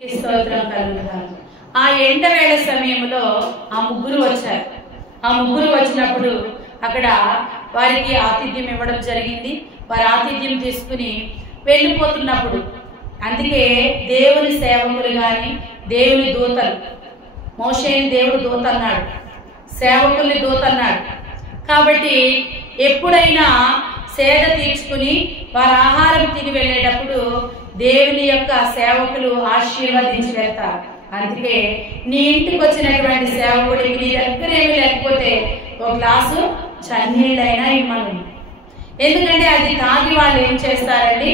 స్తోత్రం కలుగుతాను. ఆ ఎండవేళ సమయంలో ఆ ముగ్గురు వచ్చారు. ఆ ముగ్గురు వచ్చినప్పుడు అక్కడ వారికి ఆతిథ్యం ఇవ్వడం జరిగింది. వారి ఆతిథ్యం తీసుకుని వెళ్ళిపోతున్నప్పుడు, అందుకే దేవుని సేవకులు కానీ దేవుని దూతలు, మోషేని దేవుడు దూత అన్నాడు, సేవకుల్ని దూత అన్నాడు. కాబట్టి ఎప్పుడైనా సేద తీర్చుకుని వారి ఆహారం తిని వెళ్ళేటప్పుడు దేవుని యొక్క సేవకులు ఆశీర్వదించి వెళ్తారు. అందుకే నీ ఇంటికి వచ్చినటువంటి సేవకుడికి నీ దగ్గర ఏమి లేకపోతే ఒక గ్లాసు చన్నీళ్ళైనా ఇమ్మను. ఎందుకంటే అది తాగి వాళ్ళు ఏం చేస్తారండి,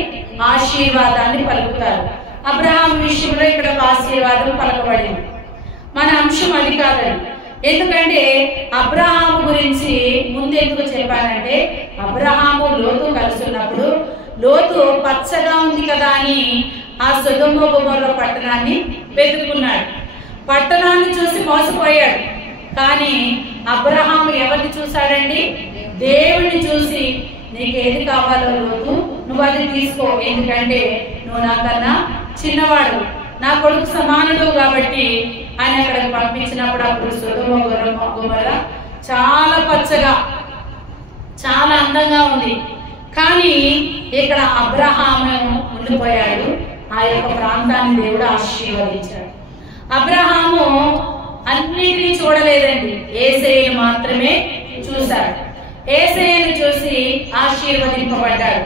ఆశీర్వాదాన్ని పలుకుతారు. అబ్రహాం విషయంలో ఇక్కడ ఒక ఆశీర్వాదం పలకబడింది. మన అంశం అది కాదండి. ఎందుకంటే అబ్రహాము గురించి ముందు ఎందుకు చెప్పానంటే, అబ్రహాము లోతు కలుసున్నప్పుడు లోతు పచ్చగా ఉంది కదా అని ఆ సొదొమ గొమొర్రా పట్టణాన్ని వెతుక్కున్నాడు. పట్టణాన్ని చూసి మోసపోయాడు. కానీ అబ్రహాము ఎవరిని చూశాడండి? దేవుణ్ణి చూసి, నీకు ఏది కావాలో లోతు నువ్వు అది తీసుకో, ఎందుకంటే నువ్వు నాకన్నా చిన్నవాడు, నా కొడుకు సమానుడు కాబట్టి ఆయన అక్కడికి పంపించినప్పుడు అప్పుడు సొదొమ గొమొర్రా చాలా పచ్చగా చాలా అందంగా ఉంది. కానీ ఇక్కడ అబ్రహాము ఉండిపోయాడు. ఆ యొక్క ప్రాంతాన్ని దేవుడు ఆశీర్వదించాడు. అబ్రహాము అన్నిటినీ చూడలేదండి, యేసయ్యను మాత్రమే చూశాడు. యేసయ్యను చూసి ఆశీర్వదింపబడ్డాడు.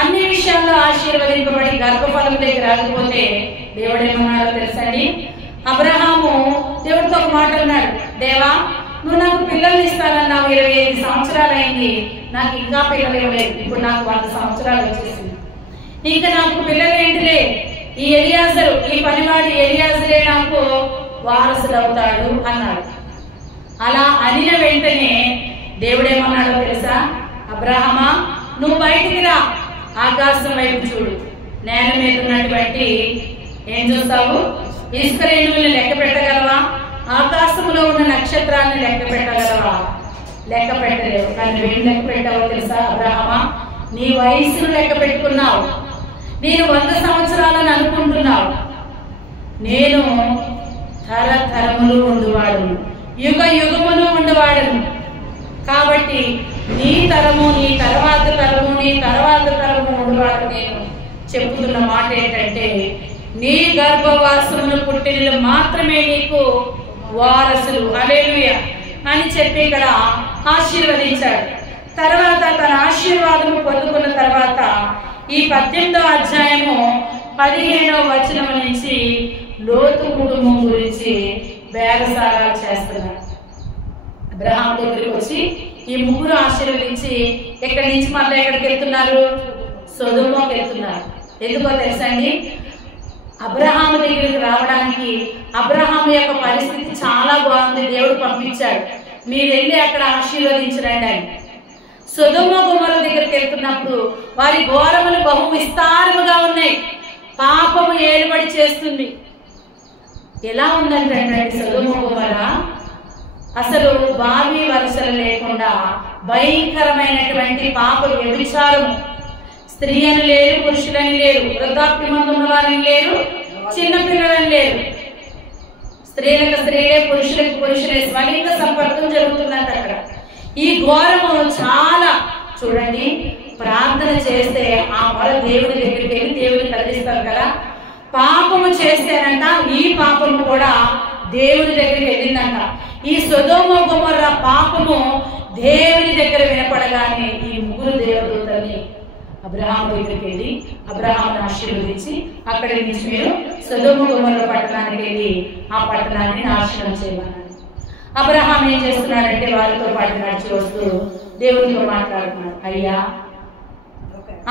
అన్ని విషయాల్లో ఆశీర్వదింపబడి గర్భఫలం దగ్గర రాకపోతే దేవుడు ఏమన్నాడో తెలుసండి? అబ్రహాము దేవుడితో ఒక మాట అన్నాడు, దేవా నువ్వు నాకు పిల్లల్ని ఇస్తానన్నావు, 25 సంవత్సరాలు అయింది, నాకు ఇంకా పిల్లలు ఇవ్వలేదు, ఇప్పుడు నాకు 100 సంవత్సరాలు వచ్చేసింది, ఇంకా నాకు పిల్లలు ఏంటిలే, ఈ ఎలియాజరు, ఈ పనివాడి ఎలియాజరే నాకు వారసుడు అవుతాడు అన్నాడు. అలా అనిన వెంటనే దేవుడేమన్నాడో తెలుసా? అబ్రహమా నువ్వు బయటికి రా, ఆకాశం వైపు చూడు, నేల మీద ఉన్నటువంటి ఏం చూస్తావు? ఇసుక రేణువుల్ని లెక్క పెట్టగలవా? ఆకాశంలో ఉన్న నక్షత్రాన్ని లెక్క పెట్టగలవా? లెక్క పెట్టలేవు. కానీ నువ్వేం లెక్క పెట్టావో తెలుసా అబ్రహమా? నీ వయసును లెక్క పెట్టుకున్నావు. నేను 100 సంవత్సరాలని అనుకుంటున్నావు. నేను తరతరములు ఉండువాడును, యుగ యుగములు ఉండువాడును. కాబట్టి నీ తరము, నీ తర్వాత తరము, నీ తర్వాత తరము ఉండువాడు. నేను చెప్పుతున్న మాట ఏంటంటే, నీ గర్భవాసమును పుట్టిన మాత్రమే నీకు వారసులు, హల్లెలూయా అని చెప్పి ఇక్కడ ఆశీర్వదించాడు. తర్వాత తన ఆశీర్వాదము పొందుకున్న తర్వాత ఈ 18వ అధ్యాయము 15వ వచనం నుంచి లోతు కుటుంబం గురించి బేరసారాలు చేస్తున్నారు. అబ్రహాం దగ్గరికి వచ్చి ఈ ముగ్గురు ఆశీర్వదించి ఎక్కడి నుంచి మళ్ళీ ఎక్కడికి వెళ్తున్నారు? సొదొమకి వెళ్తున్నారు. ఎందుకో తెలుసండి? అబ్రహాము దగ్గరికి రావడానికి అబ్రహాము యొక్క పరిస్థితి చాలా బాగుంది, దేవుడు పంపించాడు, మీరు వెళ్ళి అక్కడ ఆశీర్వదించరండి అని. సొదొమ గొమొర్రా దగ్గరికి వెళ్తున్నప్పుడు వారి ఘోరములు బహు విస్తారముగా ఉన్నాయి, పాపము ఏలుబడి చేస్తుంది. ఎలా ఉందంటే సొదొమ గొమొర్రా అసలు బావి వరుసలు లేకుండా భయంకరమైనటువంటి పాప వ్యభిచారము. స్త్రీ అని లేరు, పురుషులని లేరు, వృద్ధాప్యమందు ఉన్న వారని లేరు, చిన్నపిల్లలని లేరు, స్త్రీలకు స్త్రీలే, పురుషులకు పురుషులే, స్వలింగ సంపర్కం జరుగుతుందంట అక్కడ. ఈ ఘోరము చాలా చూడండి. ప్రార్థన చేస్తే ఆ మొర దేవుడి దగ్గరికి వెళ్ళి దేవుడిని కదిలిస్తారు కదా. పాపము చేస్తేనంట ఈ పాపము కూడా దేవుడి దగ్గరికి వెళ్ళిందంట. ఈ సొదొమ గొమొర్రా పాపము దేవుని దగ్గర వినపడగానే ఈ ముగ్గురు దేవదూతల్ని అబ్రహాం దగ్గరికి వెళ్ళి అబ్రహాంను ఆశీర్వదించి అక్కడి నుంచి మీరు సొదొమ గొమొర్రా పట్టణానికి వెళ్ళి ఆ పట్టణాన్ని నాశనం చేయమన్నారు. అబ్రహాం ఏం చేస్తున్నాడంటే వారితో పాటు నడిచి వస్తూ దేవునితో మాట్లాడుతున్నాడు, అయ్యా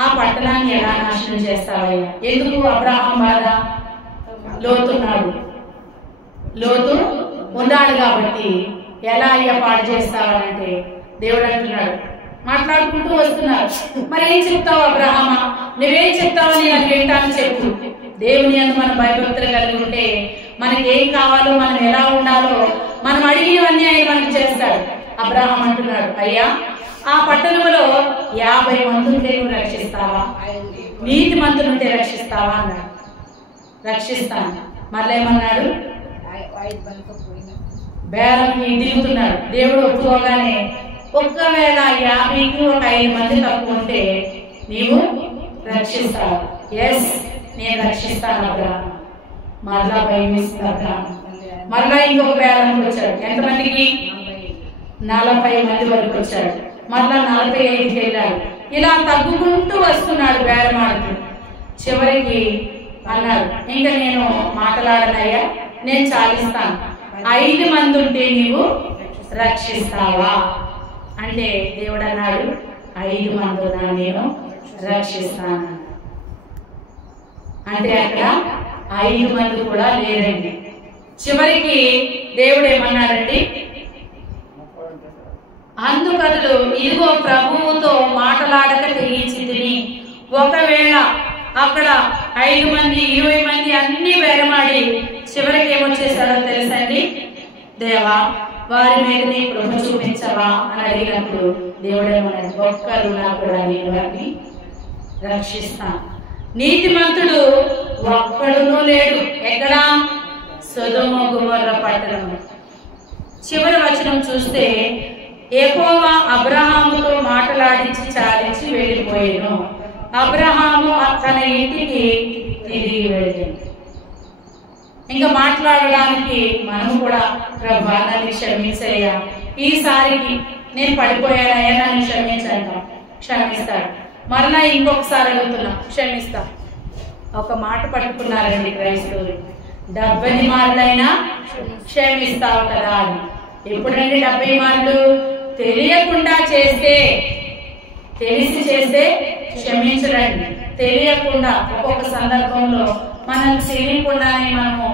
ఆ పట్టణాన్ని ఎలా నాశనం చేస్తావయ్యా? ఎందుకు అబ్రహాం బాధ? లోతున్నాడు, లోతు ఉన్నాడు కాబట్టి ఎలా అయ్యా పాడు చేస్తావనంటే దేవుడు అంటున్నాడు, మాట్లాడుకుంటూ వస్తున్నారు, మరి ఏం చెప్తావు అబ్రహామా? నువ్వేం చెప్తావు నేను వింటాను చెప్పు. దేవుని యందు మనం భయభక్తులు కలిగి ఉంటే మనకి ఏం కావాలో, మనం ఎలా ఉండాలో మనం అడిగినవన్నీ ఆయన మనకి చేస్తాడు. అబ్రహాం అంటున్నాడు, అయ్యా ఆ పట్టణంలో 50 మంది ఉంటే నువ్వు రక్షిస్తావా? నీతి మంతులుంటే రక్షిస్తావా అన్నాడు. రక్షిస్తాను. మళ్ళీ ఏమన్నాడు? బేరంకి దిగుతున్నాడు. దేవుడు ఒప్పుకోగానే ఒకవేళ 50కి ఒక 5 మంది తక్కువ ఉంటే నీవు రక్షిస్తావు. ఎస్, నేను రక్షిస్తాను అబ్రహాం. మరలా భయమేసింది అబ్రహాం. మరలా ఇంకొక బేరానికి వచ్చాడు. ఎంతమందికి? 40 మంది వరకు వచ్చాడు. మరలా 45కి వెళ్ళాడు. ఇలా తగ్గుకుంటూ వస్తున్నాడు బేరమాడుతూ. చివరికి అన్నాడు, ఇంకా నేను మాట్లాడనయ్యా, నేను చాలిస్తాను. 5 మంది ఉంటే నీవు రక్షిస్తావా అంటే దేవుడు అన్నాడు, 5 మంది ఉన్నా నేను రక్షిస్తాను. అంటే అక్కడ 5 మంది కూడా లేరండి. చివరికి దేవుడు ఏమన్నాడండి? అందుకతడు, ఇదిగో ప్రభువుతో మాట్లాడక తెలియచింది. ఒకవేళ అక్కడ 5 మంది 20 మంది అన్ని బేరమాడి చివరికి ఏమొచ్చేసాడో తెలుసండి? దేవా, వారి మీద నీ కృప చూపించవా అని అడిగినప్పుడు దేవుడు ఏమన్నాడు? ఒక్కరు నా కూడా నేను వారిని రక్షిస్తాను. నీతిమంతుడు ఒక్కడునూ లేడు. ఎక్కడ? సొదొమ గొమొర్రా పట్టణం. చివరి వచనం చూస్తే, యెహోవా అబ్రహాముతో మాట్లాడించి చాలించి వెళ్ళిపోయాను. అబ్రహాము తన ఇంటికి తిరిగి వెళ్ళాడు. ఇంకా మాట్లాడడానికి మనం కూడా, ప్రభా నన్ను క్షమించయ్యా, ఈసారికి నేను పడిపోయానయ్యా, నన్ను క్షమించంటాం. క్షమిస్తాడు. మరలా ఇంకొకసారి అడుగుతున్నాం, క్షమిస్తా. ఒక మాట పట్టుకున్నారండి క్రైస్తవులు, 70 మార్లైనా క్షమిస్తావు కదా అని. ఎప్పుడండి 70 మార్లు? తెలియకుండా చేస్తే, తెలిసి చేస్తే క్షమించడండి. తెలియకుండా ఒక్కొక్క సందర్భంలో మనం తెలియకుండానే మనము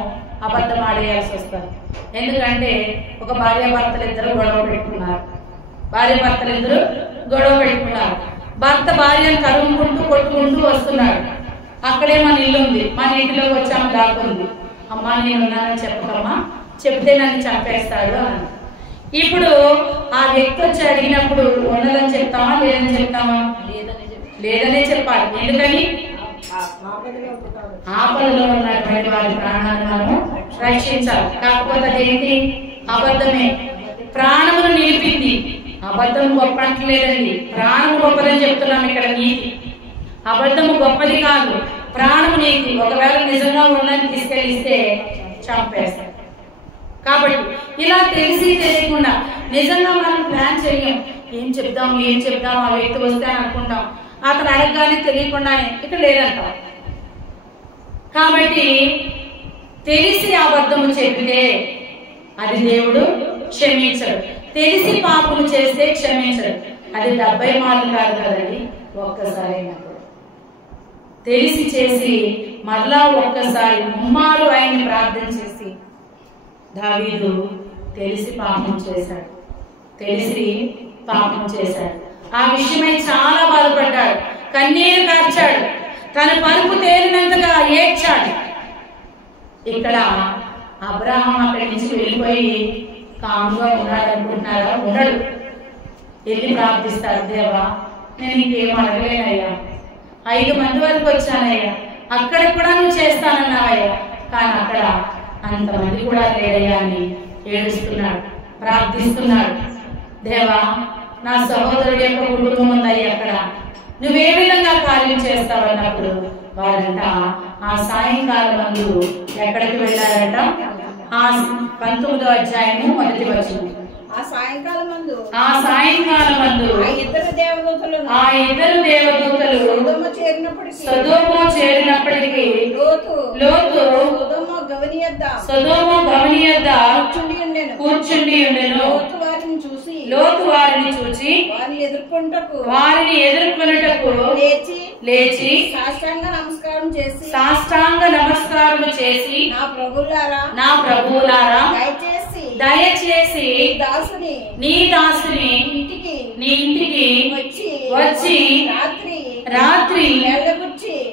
అబద్ధం ఆడేయాల్సి వస్తుంది. ఎందుకంటే ఒక భార్యాభర్తలు ఇద్దరు గొడవ పెట్టుకున్నారు. భర్త భార్యను కరుముకుంటూ కొట్టుకుంటూ వస్తున్నాడు. అక్కడే మన ఇల్లు ఉంది. మన ఇంటిలోకి వచ్చాము, దాక్కుంది. అమ్మా నేను ఉన్నానని చెప్పకమ్మా, చెప్తే నన్ను చంపేస్తాడు అని. ఇప్పుడు ఆ వ్యక్తి వచ్చి అడిగినప్పుడు ఉన్నదని చెప్తామా, లేదని చెప్తామా? లేదనే చెప్పాలి. ఎందుకని? ఆపదలో ఉన్నటువంటి వారి ప్రాణాలను మనము రక్షించాలి. కాకపోతే అదేంటి? అబద్ధమే. ప్రాణమును నిలిపింది. అబద్ధం గొప్ప అంటలేదండి, ప్రాణం గొప్పదని చెప్తున్నాం ఇక్కడ. నీతి, అబద్ధము గొప్పది కాదు, ప్రాణము నీతి. ఒకవేళ నిజంగా ఉన్నది తీసుకెళ్ళిస్తే చంపేస్తాం. కాబట్టి ఇలా తెలిసి తెలియకుండా నిజంగా మనం ప్లాన్ చెయ్యం. ఏం చెప్దాం ఆ వ్యక్తి వస్తే అని అనుకుంటాం. అతను అడగగానే తెలియకుండానే ఇక్కడ లేదంటాం. కాబట్టి తెలిసి అబద్ధము చెబితే అది దేవుడు క్షమించడు. తెలిసి పాపము చేస్తే క్షమించడు. అది 70 మార్లు కాదు కదండి, ఒక్కసారి అయినప్పుడు. తెలిసి చేసి మరలా ఒక్కసారి ముమ్మారు ఆయన్ని ప్రార్థన చేసి దావీదు తెలిసి పాపం చేశాడు. ఆ విషయమై చాలా బాధపడ్డాడు, కన్నీరు కార్చాడు, తన పరుపు తేలినంతగా ఏడ్చాడు. ఇక్కడ అబ్రహాం అక్కడి నుంచి వెళ్ళిపోయి కాముగా ఉన్నాడు అనుకుంటున్నారా? ఉండడు. వెళ్ళి ప్రార్థిస్తాడు, దేవా నేను ఇంకేం అడగలేనయ్యా, 5 మంది వరకు వచ్చానయ్యా, అక్కడ కూడా నువ్వు చేస్తానన్నావయ్యా, కానీ అక్కడ అంతమంది కూడా లేరయ్యా అని ఏడుస్తున్నాడు, ప్రార్థిస్తున్నాడు. దేవా నా సహోదరుడి యొక్క కుటుంబం ఉందయ్యా, అక్కడ నువ్వే విధంగా కార్యం చేస్తావన్నప్పుడు వారంట ఆ సాయంకాలం మందు ఎక్కడికి వెళ్ళారంట? ఆ 19వ అధ్యాయము 1వ వచనం. ఆ సాయంకాలం మందు ఆ ఇద్దరు దేవదూతలు సొదొమ చేరినప్పటికీ లోతు సొదొమ గవని యొద్ద కూర్చుండి ఉండెను. లోతు వారిని చూచి వారిని ఎదుర్కొనుటకు లేచి సాష్టాంగ నమస్కారం చేసి నా ప్రభువులారా దయచేసి నీ దాసుని నీ ఇంటికి వచ్చి రాత్రి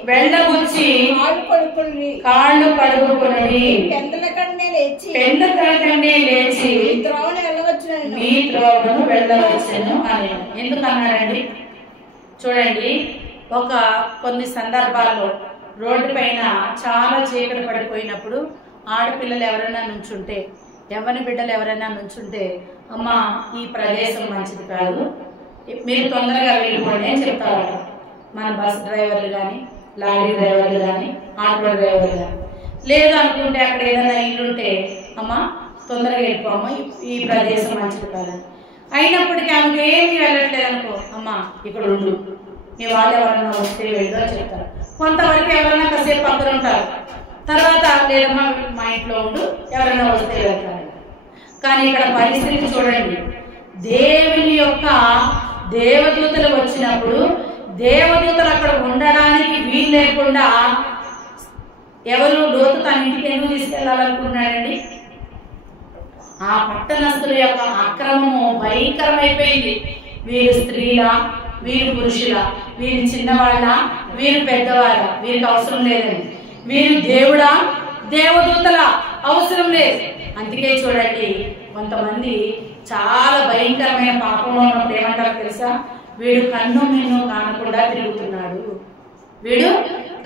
వెళ్ళబుచ్చి కాళ్ళు కడుగుకొనుడి, పెందలకండే లేచి మీ త్రోవను వెళ్ళవచ్చును అని. ఎందుకన్నారండి? చూడండి, కొన్ని సందర్భాల్లో రోడ్డు పైన చాలా చీకటి పడిపోయినప్పుడు ఆడపిల్లలు ఎవరైనా నుంచుంటే, యవ్వన బిడ్డలు ఎవరైనా నుంచుంటే, అమ్మా ఈ ప్రదేశం మంచిది కాదు, మీరు తొందరగా వెళ్ళిపోండి అని చెప్తారు. మన బస్ డ్రైవర్లు కానీ, లారీ డ్రైవర్లు కానీ, ఆటో డ్రైవర్లు కానీ. లేదు అనుకుంటే అక్కడ ఏదైనా ఇల్లుంటే, అమ్మా తొందరగా వెళ్ళిపోమ్మా, ఈ ప్రదేశం మంచిది కాదు. అయినప్పటికీ ఆమెకు ఏమి వెళ్ళట్లేదు అనుకో, అమ్మా ఇక్కడ ఉండు, మీ వాళ్ళు ఎవరైనా వస్తే వెళ్ళు అని చెప్తారు. కొంతవరకు ఎవరైనా కాసేపు పక్కన ఉంటారు, తర్వాత లేదమ్మా మా ఇంట్లో ఉండు, ఎవరైనా వస్తే వెళ్తారు. కానీ ఇక్కడ పరిస్థితి చూడండి, దేవుని యొక్క దేవదూతలు వచ్చినప్పుడు దేవదూతలు అక్కడ ఉండడానికి వీలు లేకుండా ఎవరు లోతు తన ఇంటికి ఎందుకు తీసుకెళ్లాలనుకున్నాడండి? ఆ పట్టణస్తుల యొక్క అక్రమము భయంకరమైపోయింది. వీరు స్త్రీలా, వీరు పురుషుల, వీరు చిన్నవాళ్ళ, వీరు పెద్దవాళ్ళ, వీరికి అవసరం లేదండి. వీరు దేవుడా, దేవదూతల అవసరం లేదు. అందుకే చూడండి, కొంతమంది చాలా భయంకరమైన పాపంలో ఉన్నప్పుడు ఏమంటారు తెలుసా? వీడు కన్ను మిన్ను కానకుండా తిరుగుతున్నాడు, వీడు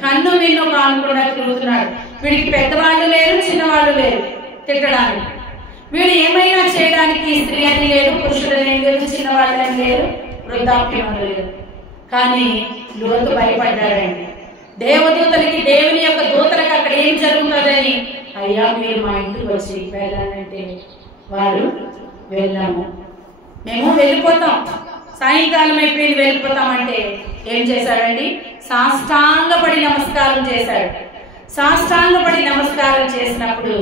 కన్ను మిన్ను కానకుండా తిరుగుతున్నాడు, వీడికి పెద్దవాళ్ళు లేరు, చిన్నవాళ్ళు లేరు తిట్టడానికి, వీడు ఏమైనా చేయడానికి స్త్రీ అని లేదు, పురుషుడని లేదు, చిన్నవాళ్ళని లేరు, వృద్ధాప్యం లేదు. కానీ లోతు భయపడ్డాడండి. దేవదూతలకి, దేవుని యొక్క దూతలకి అక్కడ ఏం జరుగుతుందని, అయ్యా మీరు మా ఇంటికి వచ్చి వెళ్ళాలంటే వారు వెళ్ళాము, మేము వెళ్ళిపోతాం, సాయంకాలం అయిపోయింది వెళ్ళిపోతామంటే ఏం చేశాడండి? సాష్టాంగపడి నమస్కారం చేశాడు. సాష్టాంగపడి నమస్కారం చేసినప్పుడు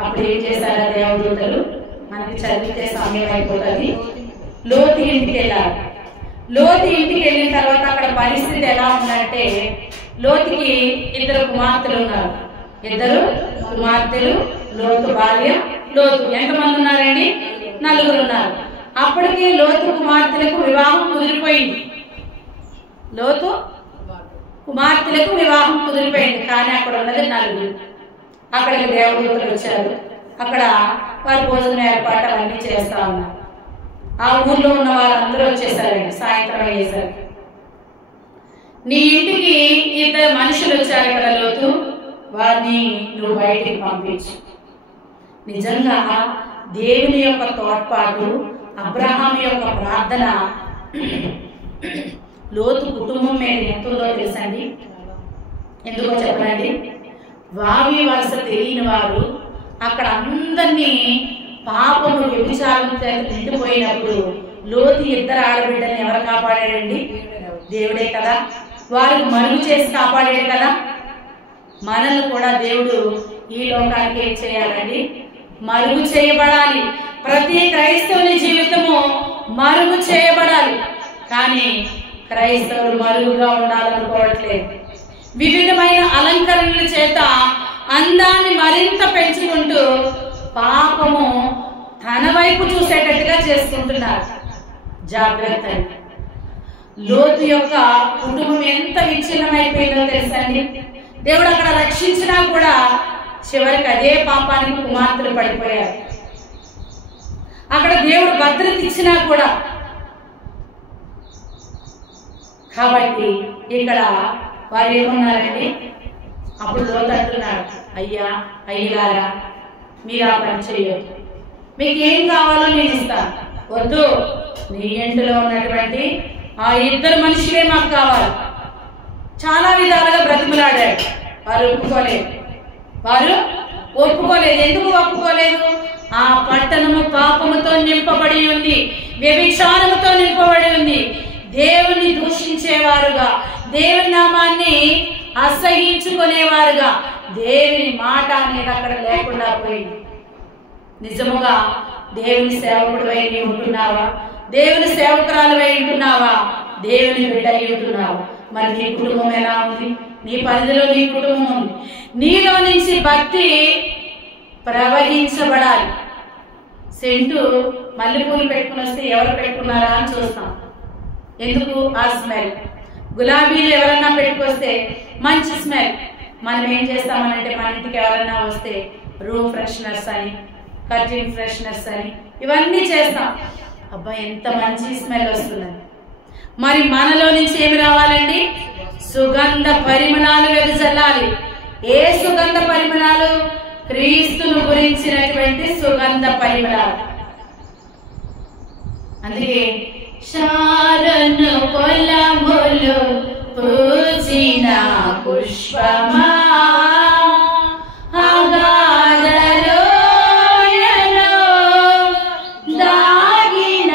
అప్పుడు ఏం చేశారా దేవదూతలు? మనకి చదివితే సమయం అయిపోతుంది. లోతు ఇంటికి వెళ్ళారు. లోతు ఇంటికి వెళ్ళిన తర్వాత అక్కడ పరిస్థితి ఎలా ఉందంటే, లోతుకి 2 కుమార్తెలు ఉన్నారు. 2 కుమార్తెలు, లోతు భార్య, లోతు. ఎంతమంది ఉన్నారండి? 4 ఉన్నారు. అప్పటికి లోతు కుమార్తెలకు వివాహం కుదిరిపోయింది. లోతు కుమార్తెలకు వివాహం కుదిరిపోయింది. కానీ అక్కడ ఉన్నది 4. అక్కడికి దేవదూతలు వచ్చారు. అక్కడ వారి భోజనం ఏర్పాటు అవన్నీ చేస్తా ఉన్నారు. ఆ ఊర్లో ఉన్న వారందరూ వచ్చేసారండి. సాయంత్రం అయ్యేసరికి నీ ఇంటికి 2 మనుషులు వచ్చారు కదా లోతు, వారిని నువ్వు బయటికి పంపించు. నిజంగా దేవుని యొక్క తోడ్పాటు, అబ్రహాం యొక్క ప్రార్థన లోతు కుటుంబం మీద ఎంత ఉందో తెలుసండి. ఎందుకో చెప్పండి? వావి వరుస తెలియని వారు అక్కడ అందరినీ పాపము వ్యభిచారం నిండిపోయినప్పుడు లోతు 2 ఆడబిడ్డల్ని ఎవరు కాపాడాడండి? దేవుడే కదా. వారికి మరుగు చేసి కాపాడాడు కదా. మనల్ని కూడా దేవుడు ఈ లోకానికి ఏం చేయాలండి? మరుగు చేయబడాలి. ప్రతి క్రైస్తవుని జీవితము మరుగు చేయబడాలి. కానీ క్రైస్తవులు మరుగుగా ఉండాలనుకోవట్లేదు. వివిధమైన అలంకరణల చేత అందాన్ని మరింత పెంచుకుంటూ పాపము తన వైపు చూసేటట్టుగా చేసుకుంటున్నారు. జాగ్రత్త. లోతు యొక్క కుటుంబం ఎంత విచ్ఛిన్నమైపోయిందో తెలుసండి. దేవుడు అక్కడ రక్షించినా కూడా చివరికి అదే పాపానికి కుమార్తెలు పడిపోయారు. అక్కడ దేవుడు భద్రత ఇచ్చినా కూడా. కాబట్టి ఇక్కడ వారు ఏమన్నారండి? అప్పుడు లోతు అంటున్నాడు, అయ్యా అయ్యగారా మీరు ఆ పని చేయొద్దు, మీకు ఏం కావాలో నేను ఇస్తాను. వద్దు, నీ ఇంటిలో ఉన్నటువంటి ఆ 2 మనుషులే మాకు కావాలి. చాలా విధాలుగా బ్రతిమలాడాడు. వారు ఒప్పుకోలేదు. ఎందుకు ఒప్పుకోలేదు? ఆ పట్టణము పాపముతో నింపబడి ఉంది, వ్యభిచారముతో నింపబడి ఉంది. దేవుని దూషించేవారుగా, దేవుని నామాన్ని అసహించుకునేవారుగా, దేవుని మాట అనేది అక్కడ లేకుండా పోయింది. నిజముగా దేవుని సేవకుడు అయి ఉంటున్నావా? దేవుని సేవకురాలు అయి ఉంటున్నావా? దేవుని బిడ్డ అయి ఉంటున్నావా? మరి నీ కుటుంబం ఎలా ఉంది? నీ పరిధిలో నీ కుటుంబం ఉంది. నీలో నుంచి భక్తి ప్రవహించబడాలి. సెంటు మల్లెపూలు పెట్టుకుని వస్తే ఎవరు పెట్టుకున్నారా అని చూస్తాం. ఎందుకు? ఆ స్మెల్. గులాబీలు ఎవరన్నా పెట్టుకొస్తే మంచి స్మెల్. మనం ఏం చేస్తామనంటే మన ఇంటికి ఎవరన్నా వస్తే రూమ్ ఫ్రెషనర్స్ అని, కర్టెన్ ఫ్రెషనర్స్ అని ఇవన్నీ చేస్తాం. అబ్బా ఎంత మంచి స్మెల్ వస్తుందని. మరి మనలో నుంచి ఏమి రావాలండి? సుగంధ పరిమళాలు వెదజల్లాలి. ఏ సుగంధ పరిమళాలు? క్రీస్తును గురించినటువంటి సుగంధ పరిమళాలు. అందుకే శారను పొలములు పూచిన పుష్పమా, అగాధలోయలో దాగిన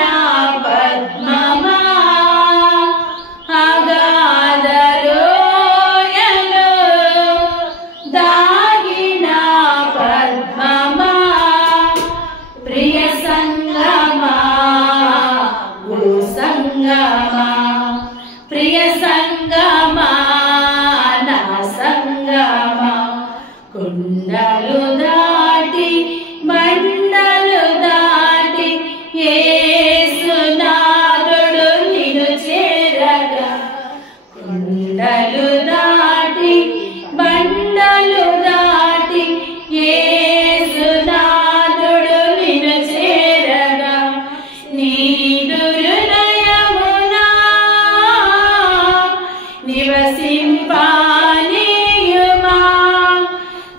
పద్మమా, అగాధలోయలో దాగిన పద్మమా, ప్రియ సంగమా ఓ సంగమా, ప్రియ సంగమా నా సంగమా, కొండలు దాటి మండలు దాటి యేసునాథుడు నిన్ను చేరగా, కొండలు దాటి మండలు దాటి యేసునాథుడు నిన్ను చేరగా, నీదు హృదయమునా నివసింపనీయుమా,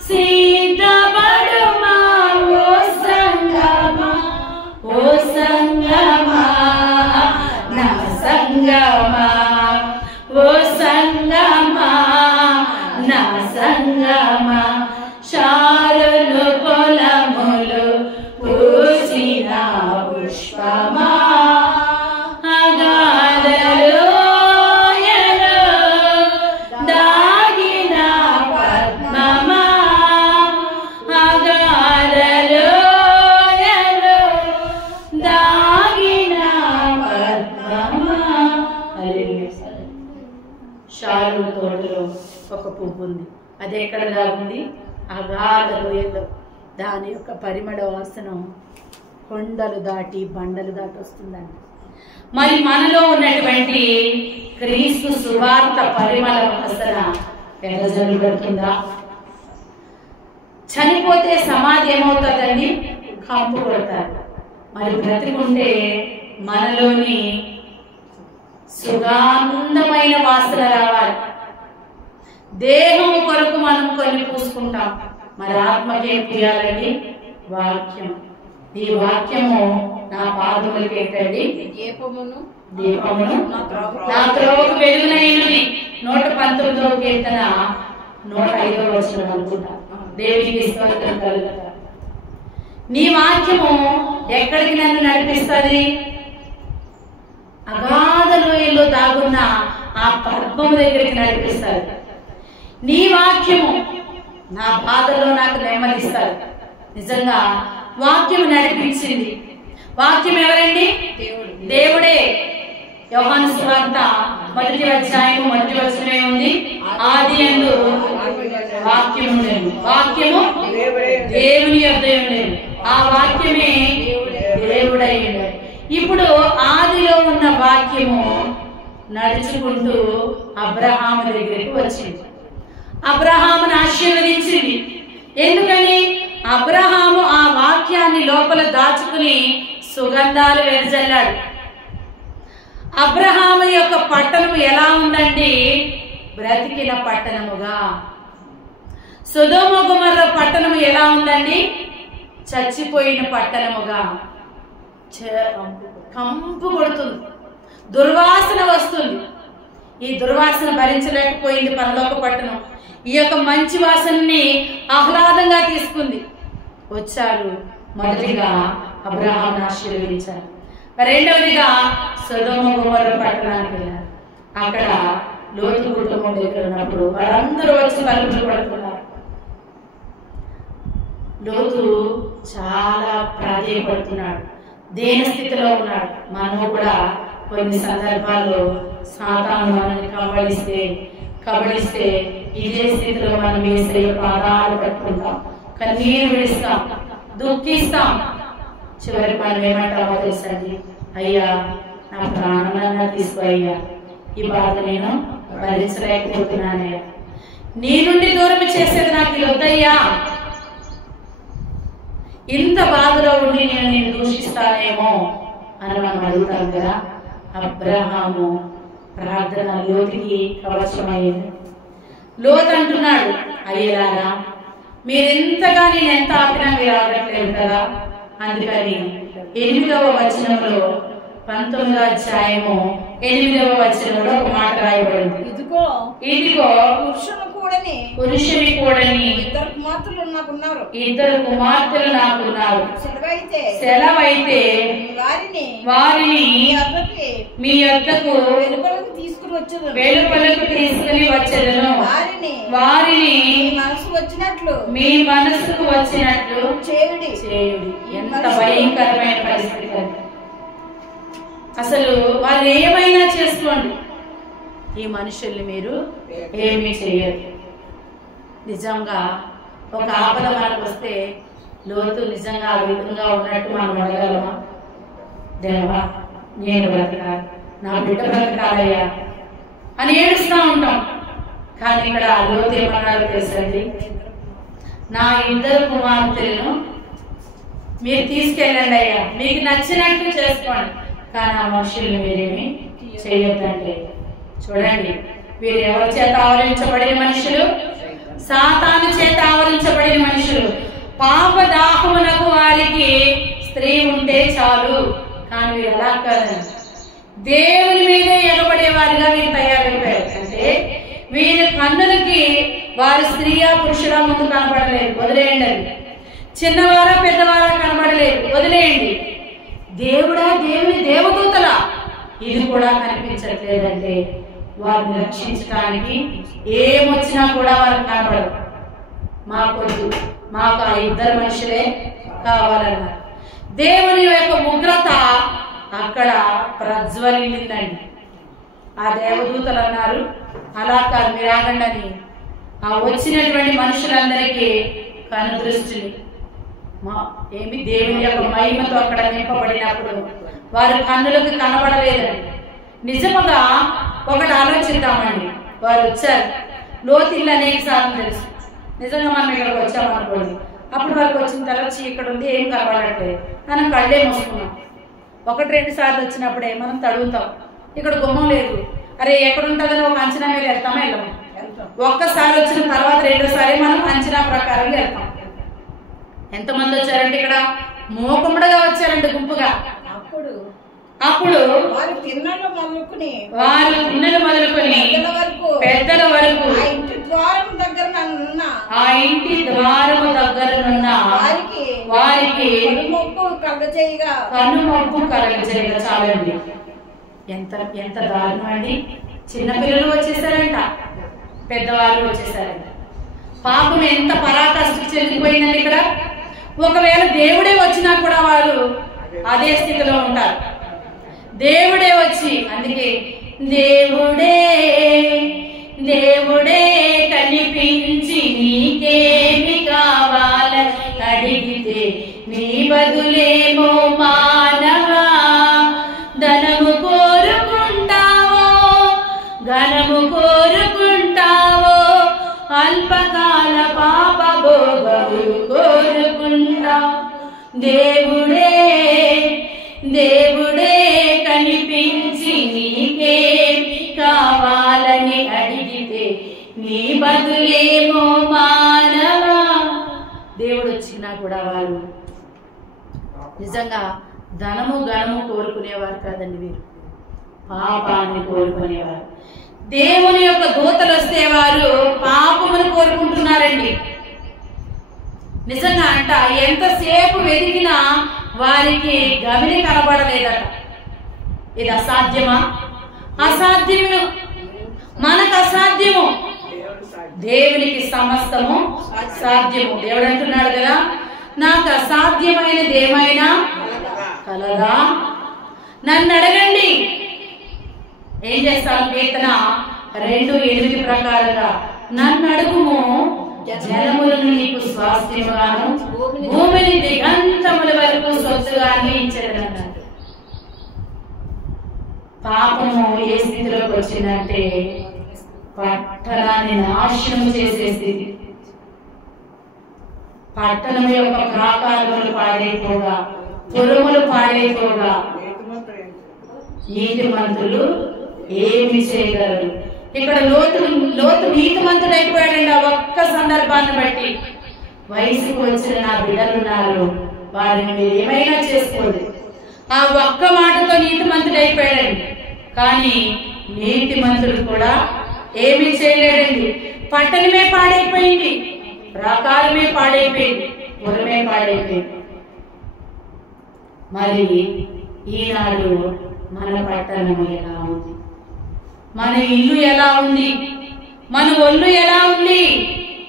సిద్ధపడుమా ఓ సంగమా, ఓ సంగమా నా సంగమా, ఓ సంగమా నా సంగమా, శారను పొలములు పూసిన పుష్పమా, అగాధలోయలో దాగిన పద్మమా, అగాధలోయలో దాగిన పద్మమా. షారు తోటలో ఒక పువ్వు ఉంది. అది ఎక్కడ దాగుంది? అగాధ లోయలో. దాని యొక్క పరిమళ వాసన కొండలు దాటి బండలు దాటి వస్తుందండి. మరి మనలో ఉన్నటువంటి క్రీస్తు సువార్త పరిమళ వాసన వెదజల్లుతుందా? చనిపోతే సమాధి ఏమవుతుందండి? కంపు కొడతారు. మరి బ్రతికుంటే మనలోని సుగంధమైన వాసన రావాలి. దేహం కొరకు మనం కొన్ని పూసుకుంటాం, మరి ఆత్మకి ఏం తీయాలండి? వాక్యం. ఈ వాక్యము నా పాదములకి ఏంటండి? దీపమును దీపమును నా త్రోవకు వెలుగునైనది. 119వ కీర్తన 105వ వచనం అనుకుంటా. దేవునికి స్తోత్రం కలుగుగాక. నీ వాక్యము ఎక్కడికి నన్ను నడిపిస్తుంది? అగాధ లోయలో దాగున్న ఆ పద్మము దగ్గరికి నడిపిస్తారు. నీ వాక్యము నా బాధలో నాకు నెమ్మదిస్తారు. నిజంగా వాక్యము నడిపించింది. వాక్యం ఎవరండి? దేవుడే. యోహాను సువార్త 1వ అధ్యాయము 1వ వచనమే ఉంది, ఆది యందు వాక్యము ఉండెను, వాక్యము దేవుని యొద్ద ఉండెను, ఆ వాక్యమే దేవుడై ఉండెను. ఇప్పుడు ఆదిలో ఉన్న వాక్యము నడుచుకుంటూ అబ్రహాము దగ్గరికి వచ్చింది. అబ్రహామును ఆశీర్వదించింది. ఎందుకని? అబ్రహాము ఆ వాక్యాన్ని లోపల దాచుకుని సుగంధాలు వెదజల్లాడు. అబ్రహాము యొక్క పట్టణము ఎలా ఉందండి? బ్రతికిన పట్టణముగా. సొదొమ గొమొర్ర పట్టణము ఎలా ఉందండి? చచ్చిపోయిన పట్టణముగా. కంపు కొడుతుంది, దుర్వాసన వస్తుంది. ఈ దుర్వాసన భరించలేకపోయింది పరలోక పట్టణం. ఈ యొక్క మంచి వాసనని ఆహ్లాదంగా తీసుకుంది. వచ్చారు, మొదటిగా అబ్రహామును ఆశీర్వదించారు. రెండవదిగా సొదొమ గొమొర్ర పట్టణానికి వెళ్ళారు. అక్కడ లోతు కుటుంబం దగ్గర ఉన్నప్పుడు వారందరూ వచ్చి పలుకులు పడుతున్నారు. లోతు చాలా ప్రాధేయపడుతున్నాడు, దేన స్థితిలో ఉన్నాడు. మనం కూడా కొన్ని సందర్భాల్లో సాతాను మనల్ని కబళిస్తే ఇదే స్థితిలో మనం యేసయ్య పాదాలు పట్టుకుంటాం, కన్నీరు విడిస్తాం, దుఃఖిస్తాం. చివరికి మనం ఏమంటామో తెలుసండి? అయ్యా నా ప్రాణాలన్నా తీసుకో అయ్యా, ఈ బాధ నేను భరించలేకపోతున్నానయ్యా, నీ నుండి దూరం చేసేది నాకు ఇది వద్దయ్యా. ఇంత బాధలో ఉండి నేను దూషిస్తానేమో అని మనం అడుగుతాం కదా. అబ్రహాము ప్రార్థన లోతుకి కవచమైంది. లోతు అంటున్నాడు, అయ్యలారా మీరెంతగా నేను ఎంత ఆపినా మీరు ఆగట్లేదు కదా. అందుకని 8వ వచనంలో 19వ అధ్యాయము 8వ వచనంలో ఒక మాట రాయబడింది. ఇదిగో పురుషుని కూడని ఇద్దరు కుమార్తెలు నాకున్నారు. సెలవైతే వారిని మీ యొద్దకు వెలుపలకు తీసుకుని వచ్చేదను. వారిని మీ మనసుకు వచ్చినట్లు చేయుడి. ఎంత భయంకరమైన పరిస్థితి! అసలు వాళ్ళు ఏమైనా చేసుకోండి, ఈ మనుషుల్ని మీరు ఏమీ చేయరు. నిజంగా ఒక ఆపద మనకు వస్తే లోతు నిజంగా ఆ విధంగా ఉన్నట్టు మనం అడగలమా? దేవా నేను బ్రతకాలి, నా బిడ్డ బ్రతకాలయ్యా అని ఏడుస్తూ ఉంటాం. కానీ ఇక్కడ లోతు ఏమన్నారో తెలుసండి, నా 2 కుమార్తెలను మీరు తీసుకెళ్ళండి అయ్యా, మీకు నచ్చినట్టు చేసుకోండి, కానీ ఆ మనుషుల్ని మీరేమి చేయొద్దంటే. చూడండి, వీరు ఎవరి చేత ఆవరించబడిన మనుషులు? సాతాను చేత ఆవరించబడిన మనుషులు. పాపదాహమునకు వారికి స్త్రీ ఉంటే చాలు, కానీ వీరు ఎలా కాదు, దేవుని మీదే ఎగబడే వారిగా వీరు తయారైపోయారు. అంటే వీరి కన్నులకి వారి స్త్రీయా పురుషుడా ముందు కనబడలేదు, వదిలేయండి. అది చిన్నవారా పెద్దవారా కనబడలేదు, వదిలేయండి. దేవుడా, దేవుని దేవదూతలా, ఇది కూడా కనిపించట్లేదంటే వారిని రక్షించడానికి ఏమొచ్చినా కూడా వారికి కనబడదు. మాకొద్దు, మాకు ఆ 2 మనుషులే కావాలన్నారు. దేవుని యొక్క ఉగ్రత అక్కడ ప్రజ్వలిందండి. ఆ దేవదూతలు అన్నారు, అలా కాదు, మీరు ఆగండి అని ఆ వచ్చినటువంటి మనుషులందరికీ కనుదృష్టిని ఏమి దేవుని యొక్క మహిమతో అక్కడ నింపబడినప్పుడు వారి కన్నులకు కనబడలేదండి. నిజముగా ఒకటి ఆలోచిద్దామండి, వారు వచ్చారు, లోతిల్లు అనేక సార్లు తెలుసు. నిజంగా మనం ఇక్కడికి వచ్చామనుకోండి, అప్పుడు వారికి వచ్చిన తర్వాత ఇక్కడ ఉంది, ఏం కనబడట్లేదు, మనం కళ్ళే మూసుకున్నాం. 1-2 సార్లు వచ్చినప్పుడే మనం తడుగుతాం, ఇక్కడ గుమ్మం లేదు, అరే ఎక్కడ ఉంటుందని ఒక అంచనా మీద వెళ్తామా? వెళ్ళము. ఒక్కసారి వచ్చిన తర్వాత 2సారి మనం అంచనా ప్రకారంగా వెళ్తాం. ఎంతమంది వచ్చారంటే ఇక్కడ మూకుమ్మడిగా వచ్చారంటే గుంపుగా. అప్పుడు వారు తిన్నలు మొదలుకొని పెద్దల వరకు ఆ ఇంటి ద్వారము దగ్గరనున్న వారికి కనుమొప్పు కలగజేయగా చాలండి. ఎంత దారుణం అండి! చిన్నపిల్లలు వచ్చేసారంట, పెద్దవాళ్ళు వచ్చేసారంట. పాపం ఎంత పరాకాష్ఠకు చెందిపోయిందండి ఇక్కడ. ఒకవేళ దేవుడే వచ్చినా కూడా వారు అదే స్థితిలో ఉంటారు. దేవుడే వచ్చి, అందుకే దేవుడే దేవుడే కనిపించి నీకేమి కావాలని అడిగితే నీ బదులేమో మానవా ధనము కోరుకుంటావో, ఘనము కోరుకుంటావో, అల్పకాల పాప భోగములు కోరుకుంటావు. దేవుడే దేవుడే కనిపించి నీకేమి కావాలని అడిగితే నీ బదులేమో మానవా. దేవుడు వచ్చినా కూడా వారు నిజంగా ధనము ఘనము కోరుకునేవారు కాదండి, వీరు పాపాన్ని కోరుకునేవారు. దేవుని యొక్క దూతలు వస్తే వారు పాపమును కోరుకుంటున్నారండి. నిజంగా అంట ఎంతసేపు వెతికినా వారికి గమిని కనబడలేదట. ఇది అసాధ్యమా? అసాధ్యము. మనకు అసాధ్యము, దేవునికి సమస్తము సాధ్యము. దేవుడు అంటున్నాడు కదా, నాకు అసాధ్యమైనది ఏమైనా కలదా? నన్ను అడగండి, ఏం చేస్తాను? కీర్తన 2:8 ప్రకారంగా నన్ను అడుగుము, జలములను నీకు స్వాస్థ్యముగాను భూమిని దిగంతముల వరకు స్వచ్ఛగాను ఇచ్చేదన్నాడు. పాపము ఏ స్థితిలోకి వచ్చిందంటే పట్టణాన్ని నాశనం చేసే స్థితి. పట్టణం యొక్క ప్రాకారములు పాడైపోగా, పురములు పాడైపోగా నీతిమంతులు ఏమి చేయగలరు? ఇక్కడ లోతు నీతిమంతుడు అయిపోయాడండి. ఆ ఒక్క సందర్భాన్ని బట్టి వయసుకు వచ్చిన నా బిడ్డలున్నారు, వారిని మీరు ఏమైనా చేసుకోండి. ఆ ఒక్క మాటతో నీతిమంతుడు అయిపోయాడండి. కానీ నీతిమంతుడు కూడా ఏమీ చేయలేడండి. పట్టణమే పాడైపోయింది, ప్రాకారమే పాడైపోయింది, పురమే పాడైపోయింది. మరి ఈనాడు మన పట్టణము ఎలా ఉంది? మన ఇల్లు ఎలా ఉంది? మన ఒళ్ళు ఎలా ఉంది?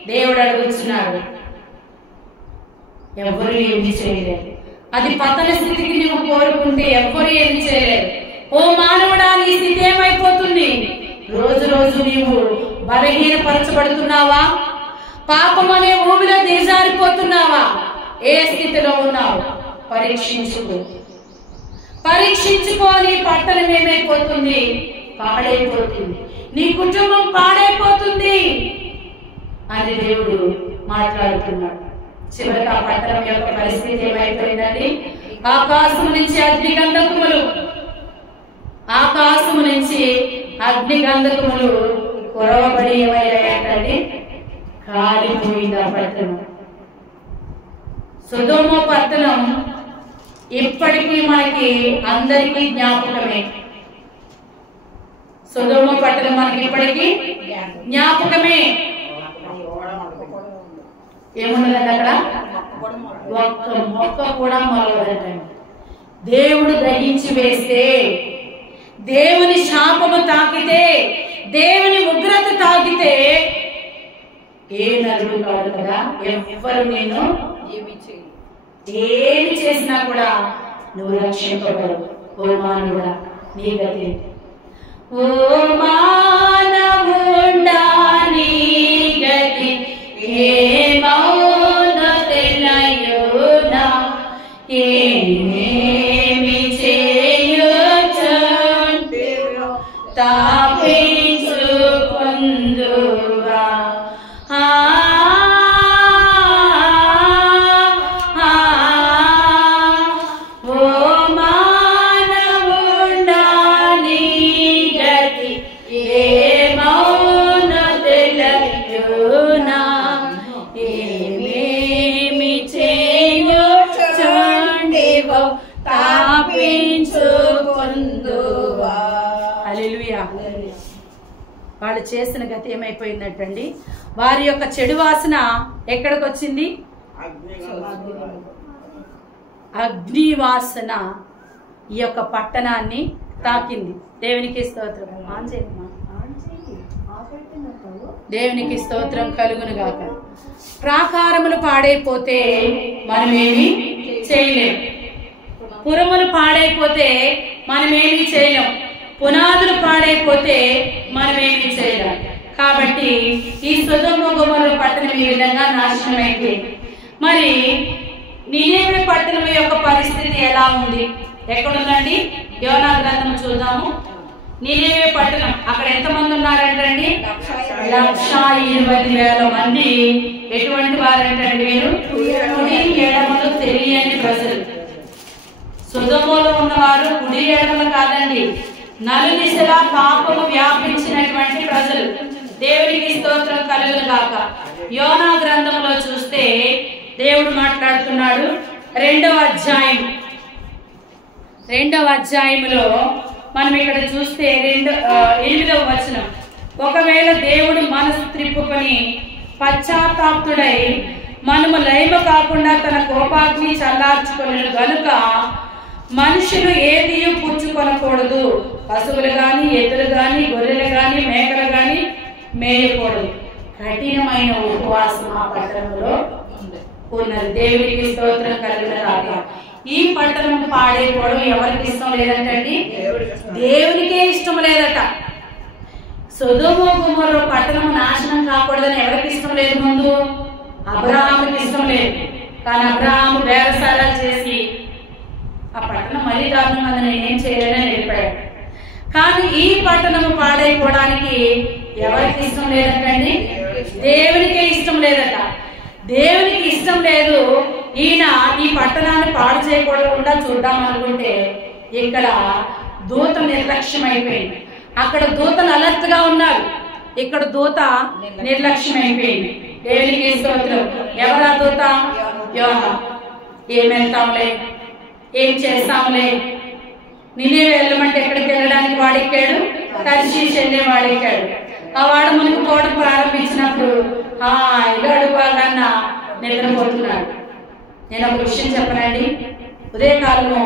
దేవుడు అడుగుతున్నాడు. ఎవరు ఏమి చేయలేరు. అది పతన స్థితికి నువ్వు కోరుకుంటే ఎవ్వరు ఏమి చేయలేరు. ఓ మానవుడా, నీ స్థితి ఏమైపోతుంది? రోజు రోజు నీవు బలహీనపరచబడుతున్నావా? పాపం అనే ఊబిలో దిగజారిపోతున్నావా? ఏ స్థితిలో ఉన్నావు? పరీక్షించుకో. నీ పట్టణం ఏమైపోతుంది? పాడైపోతుంది. నీ కుటుంబం పాడైపోతుంది అని దేవుడు మాట్లాడుతున్నాడు. చివరికి ఆ పట్టణం యొక్క పరిస్థితి ఏమైపోయిందండి? ఆకాశం నుంచి అగ్నిగంధకములు కురవబడి ఏమయ్యాయంటండి? కాలిపోయింది ఆ పట్టణం. సొదొమ పట్టణం ఇప్పటికీ మనకి అందరికీ జ్ఞాపకమే. సొదొమ పట్టణం మనకి ఇప్పటికీ జ్ఞాపకమే. ఏమున్నదండి అక్కడ? ఒక్క మొక్క కూడా మొలవదండి. దేవుడు దహించి వేస్తే, దేవుని శాపము తాకితే, దేవుని ఉగ్రత తాకితే ఏ నరుడు కాదు కదా, ఎవ్వరు నేను ఏమి చేసినా కూడా నువ్వు రక్షింపబడవు. ఓ మానవుడా, నీ గతి. ఓ మానవుడా, నీ గతి ఏమౌనో తెలియునా? ఏమేమి చేయుచుంటివో తాపించుకొందువా? ఓ మానవుడా, నీ గతి ఏమౌనో తెలియునా? ఏమేమి చేయుచుంటివో తాపించుకొందువా? హల్లెలూయా. వాళ్ళు చేసిన గతి ఏమైపోయిందంటండి? వారి యొక్క చెడు వాసన ఎక్కడికి వచ్చింది? అగ్ని వాసన ఈ యొక్క పట్టణాన్ని తాకింది. దేవునికి స్తోత్రం. దేవునికి స్తోత్రం కలుగును గాక. ప్రాకారములు పాడైపోతే మనమేమి చేయలేం. పురములు పాడైపోతే మనమేమి చేయలేం. పునాదులు పాడైపోతే మనమేమి చేయలేం. కాబట్టి ఈ సొదొమ గొమొర్రా పట్టణం ఈ విధంగా నాశనం అయిపోయింది. మరి నినెవె పట్టణం యొక్క పరిస్థితి ఎలా ఉంది? ఎక్కడుందండి? యోనా గ్రంథం చూద్దాము. నినెవె పట్టణం అక్కడ ఎంతమంది ఉన్నారంటండి? 1,20,000 మంది. ఎటువంటి వారంటండి వీరు? కుడి ఎడమలు తెలియని ప్రజలు. సొదొమలో ఉన్నవారు కుడి ఎడమలు కాదండి, నలుదిశలా పాపము వ్యాపించినటువంటి ప్రజలు. దేవునికి స్తోత్రం కలుగును గాక. యోనా గ్రంథంలో చూస్తే దేవుడు మాట్లాడుతున్నాడు. 2వ అధ్యాయములో మనం ఇక్కడ చూస్తే 8వ వచనం. ఒకవేళ దేవుడు మనసు త్రిప్పుకొని పశ్చాత్తాప్తుడై మనము లైమ కాకుండా తన కోపాగ్ని చల్లార్చుకొనెను గనుక మనుషులు ఏది పుచ్చుకొనకూడదు. పశువులు గాని, ఎద్దులు గాని, గొర్రెలు గాని, మేకలు గాని మేయకూడదు. కఠినమైన ఉపవాసం ఆ పట్టణంలో ఉన్నది. దేవునికి స్తోత్రం కలుగును గాక. ఈ పట్టణం పాడైపోవడం ఎవరికి ఇష్టం లేదంటండి? దేవునికే ఇష్టం లేదట. సొదొమ గొమొర్రా పట్టణం నాశనం కాకూడదని ఎవరికి ఇష్టం లేదు? ముందు అబ్రహాముకి ఇష్టం లేదు. కానీ అబ్రహాము బేరసారాలు చేసి ఆ పట్టణం మరీ దారుణంగా నేనేం చేయలేదని వెళ్ళిపోయాడు. కానీ ఈ పట్టణము పాడైపోవడానికి ఎవరికి ఇష్టం లేదంటండి? దేవునికే ఇష్టం లేదట. దేవునికి ఇష్టం లేదు. ఈయన ఈ పట్టణాన్ని పాడు చేయకుండా చూద్దాం అనుకుంటే ఇక్కడ దూత నిర్లక్ష్యం అయిపోయింది. అక్కడ దూతలు అలర్ట్ గా ఉన్నారు, ఇక్కడ దూత నిర్లక్ష్యం అయిపోయింది. దేవునికి స్తోత్రం. ఎవరా దూత? యోనా. ఏం వెళ్తాంలే, ఏం చేస్తాంలే. నినేవే వెళ్ళమంటే ఎక్కడికి వెళ్ళడానికి వాడెక్కాడు? తర్షీషు వెళ్ళే వాడెక్కాడు. ఆ వాడు మనకు పోవడం ప్రారంభించినప్పుడు ఇల్లు అడుగువాలన్నా నిద్రపోతున్నాడు. నేను ఒక విషయం చెప్పనండి. ఉదయకాలము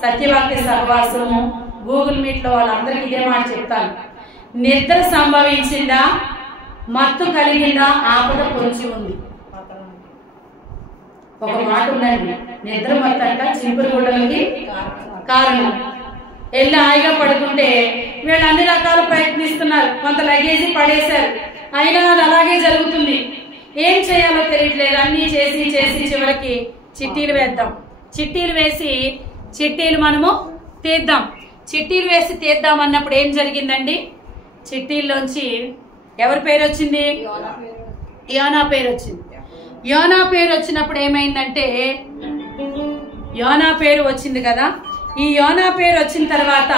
సత్యవాక్య సహవాసము గూగుల్ మీట్ లో వాళ్ళందరికీ ఇదే మాట చెప్తాను. నిద్ర సంభవించిందా, మత్తు కలిగిందా, ఆపద పొంచి ఉంది. ఒక మాట ఉందండి, నిద్ర మత్తు అంట చింపురు గుడ్డలకి కారణం. వెళ్ళి హాయిగా పడుకుంటే వీళ్ళు అన్ని రకాలు ప్రయత్నిస్తున్నారు, కొంత లగేజీ పడేశారు, అయినా అది అలాగే జరుగుతుంది. ఏం చేయాలో తెలియట్లేదు. అన్ని చేసి చేసి చివరికి చిట్టీలు వేద్దాం. చిట్టీలు వేసి చిట్టీలు మనము తీద్దాం. చిట్టీలు వేసి తీద్దాం అన్నప్పుడు ఏం జరిగిందండి? చిట్టీల్లోంచి ఎవరి పేరు వచ్చింది? యోనా పేరు వచ్చింది. యోనా పేరు వచ్చినప్పుడు ఏమైందంటే, యోనా పేరు వచ్చింది కదా, ఈ యోనా పేరు వచ్చిన తర్వాత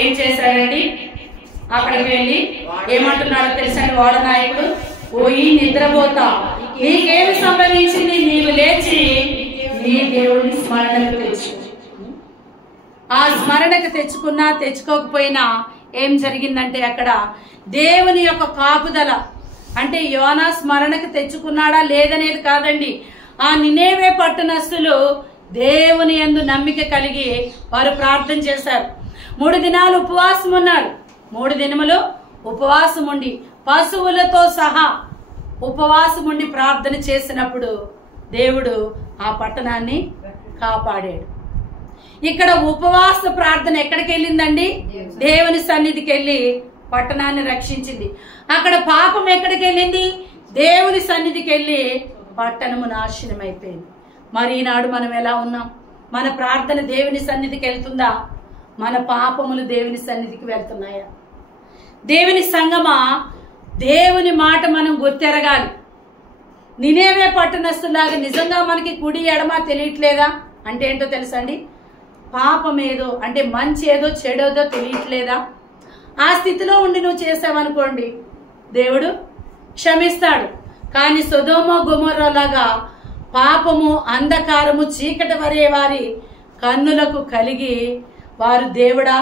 ఏం చేశాడండి? అక్కడికి వెళ్ళి ఏమంటున్నాడో తెలుసండి వాడ నాయకుడు, ఓయి నిద్రపోతా, నీకేమి సంభవించింది? నీవు లేచి నీ దేవుడిని స్మరణకు తెచ్చు. ఆ స్మరణకు తెచ్చుకున్నా తెచ్చుకోకపోయినా ఏం జరిగిందంటే అక్కడ దేవుని యొక్క కాపుదల. అంటే యోనా స్మరణకు తెచ్చుకున్నాడా లేదనేది కాదండి. ఆ నినేవే పట్టణస్థులు దేవుని యందు నమ్మిక కలిగి వారు ప్రార్థన చేశారు. 3 దినాలు ఉపవాసం ఉన్నారు. 3 దినములు ఉపవాసం ఉండి పశువులతో సహా ఉపవాసం ఉండి ప్రార్థన చేసినప్పుడు దేవుడు ఆ పట్టణాన్ని కాపాడాడు. ఇక్కడ ఉపవాస ప్రార్థన ఎక్కడికి వెళ్ళిందండి? దేవుని సన్నిధికి వెళ్ళి పట్టణాన్ని రక్షించింది. అక్కడ పాపం ఎక్కడికి వెళ్ళింది? దేవుని సన్నిధికి వెళ్ళి పట్టణము నాశనం అయిపోయింది. మరి ఈనాడు మనం ఎలా ఉన్నాం? మన ప్రార్థన దేవుని సన్నిధికి వెళ్తుందా? మన పాపములు దేవుని సన్నిధికి వెళ్తున్నాయా? దేవుని సంగమా, దేవుని మాట మనం గుర్తెరగాలి. నినేవే పట్టణస్తులాగా నిజంగా మనకి కుడి ఎడమ తెలియట్లేదా? అంటే ఏంటో తెలుసండి, పాపం ఏదో అంటే మంచి ఏదో చెడేదో తెలియట్లేదా? ఆ స్థితిలో ఉండి నువ్వు చేసావనుకోండి దేవుడు క్షమిస్తాడు. కానీ సొదొమ గొమొర్రాలాగా పాపము అంధకారము చీకటి వరే వారి కన్నులకు కలిగి వారు దేవుడా,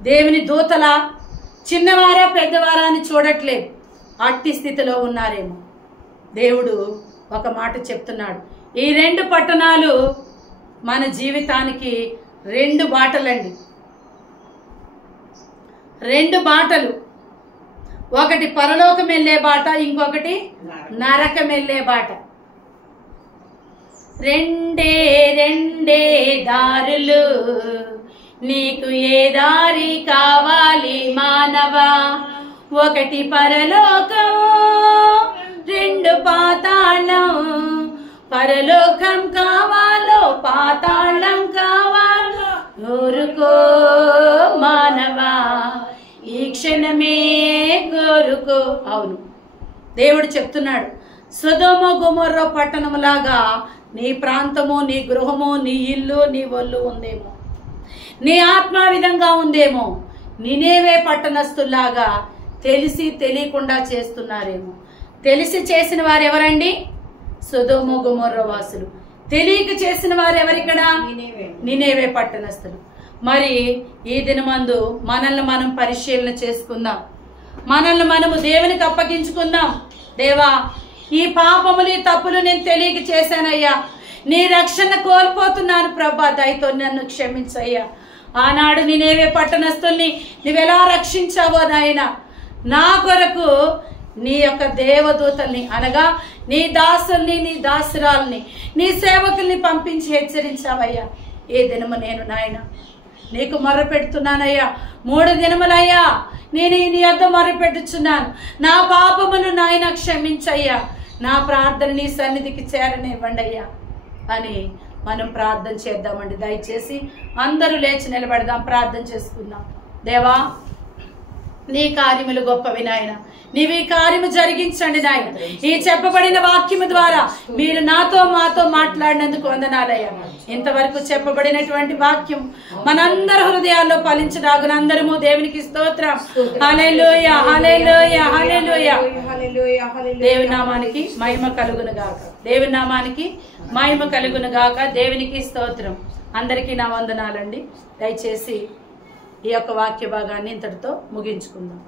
దేవుని దూతలా, చిన్నవారా పెద్దవారా అని చూడట్లేదు. అట్టి స్థితిలో ఉన్నారేమో. దేవుడు ఒక మాట చెప్తున్నాడు. ఈ 2 పట్టణాలు మన జీవితానికి 2 బాటలండి. 2 బాటలు. ఒకటి పరలోకం వెళ్ళే బాట, ఇంకొకటి నరకం వెళ్ళే బాట. రెండే దారులు, నీకు ఏ దారి కావాలి మానవా? ఒకటి పరలోకం, 2 పాతాళం. పరలోకం కావాలో పాతాళం కావాలో కోరుకో మానవా, ఈ క్షణమే కోరుకో. అవును, దేవుడు చెప్తున్నాడు, సొదొమ గొమొర్రా పట్టణంలాగా నీ ప్రాంతము, నీ గృహము, నీ ఇల్లు, నీ ఒళ్ళు ఉందేమో, నీ ఆత్మ విధంగా ఉందేమో. నినేవే పట్టణస్తులాగా తెలిసి తెలియకుండా చేస్తున్నారేమో. తెలిసి చేసిన వారు ఎవరండి? సొదొమ గొమొర్రా వాసులు. తెలియక చేసిన వారు ఎవరిక్కడ? నినేవే పట్టణస్తులు. మరి ఈ దినమందు మనల్ని మనం పరిశీలన చేసుకుందాం. మనల్ని మనము దేవునికి అప్పగించుకుందాం. దేవా, ఈ పాపములు, ఈ తప్పులు నేను తెలియక చేశానయ్యా, నీ రక్షణ కోల్పోతున్నాను ప్రభా, దయతో నన్ను క్షమించయ్యా. ఆనాడు నినేవే పట్టణస్తుల్ని నువ్వెలా రక్షించావో నాయన, నా కొరకు నీ యొక్క దేవదూతల్ని అనగా నీ దాసుల్ని, నీ దాసురాల్ని, నీ సేవకుల్ని పంపించి హెచ్చరించావయ్యా. ఏ దినము నేను నాయన నీకు మొర్ర పెడుతున్నానయ్యా. 3 దినములయ్యా నేను నీ యొద్ద మొర్ర పెట్టుచున్నాను. నా పాపములు నాయన క్షమించయ్యా, నా ప్రార్థన నీ సన్నిధికి చేరనివ్వండి అయ్యా అని మనం ప్రార్థన చేద్దామండి. దయచేసి అందరూ లేచి నిలబడదాం, ప్రార్థన చేసుకుందాం. దేవా, నీ కార్యములు గొప్పవి నాయన, నీవు ఈ కార్యము జరిగించండి నాయన. ఈ చెప్పబడిన వాక్యము ద్వారా మీరు నాతో మాతో మాట్లాడినందుకు వందనాలయ్యా. ఇంతవరకు చెప్పబడినటువంటి వాక్యం మనందరి హృదయాల్లో ఫలించడాగున అందరము దేవునికి స్తోత్రం. హల్లెలూయా హల్లెలూయా హల్లెలూయా. దేవుని నామానికి మహిమ కలుగును గాక. దేవుని నామానికి మహిమ కలుగును గాక. దేవునికి స్తోత్రం. అందరికీ నా వందనాలండి. దయచేసి ఈ యొక్క వాక్య భాగాన్ని ఇంతటితో ముగించుకుందాం.